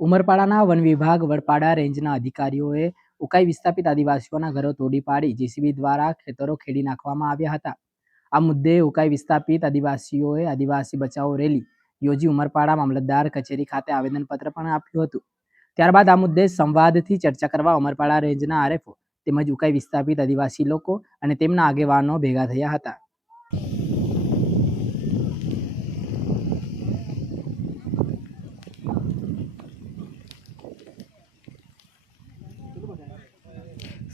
ઉમરપાડાના one વિભાગ વડપાડા રેન્જના અધિકારીઓએ ઉકાઈ વિસ્થાપિત આદિવાસીઓના ઘરો તોડી પાડી જીસીબી દ્વારા ખેતરો ખેડી નાખવામાં આવ્યા હતા. આ મુદ્દે ઉકાઈ વિસ્થાપિત આદિવાસીઓએ આદિવાસી બચાવો રેલી યોજી ઉમરપાડા મામલતદાર કચેરી ખાતે આવેદનપત્ર પણ આપ્યું હતું. ત્યારબાદ આ મુદ્દે સંવાદથી ચર્ચા કરવા ઉમરપાડા રેન્જના આરએફઓ તેમજ ઉકાઈ વિસ્થાપિત આદિવાસી લોકો અને તેમના આગેવાનો ભેગા થયા હતા.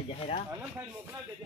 ઉમતા જહેરા મોકલાવી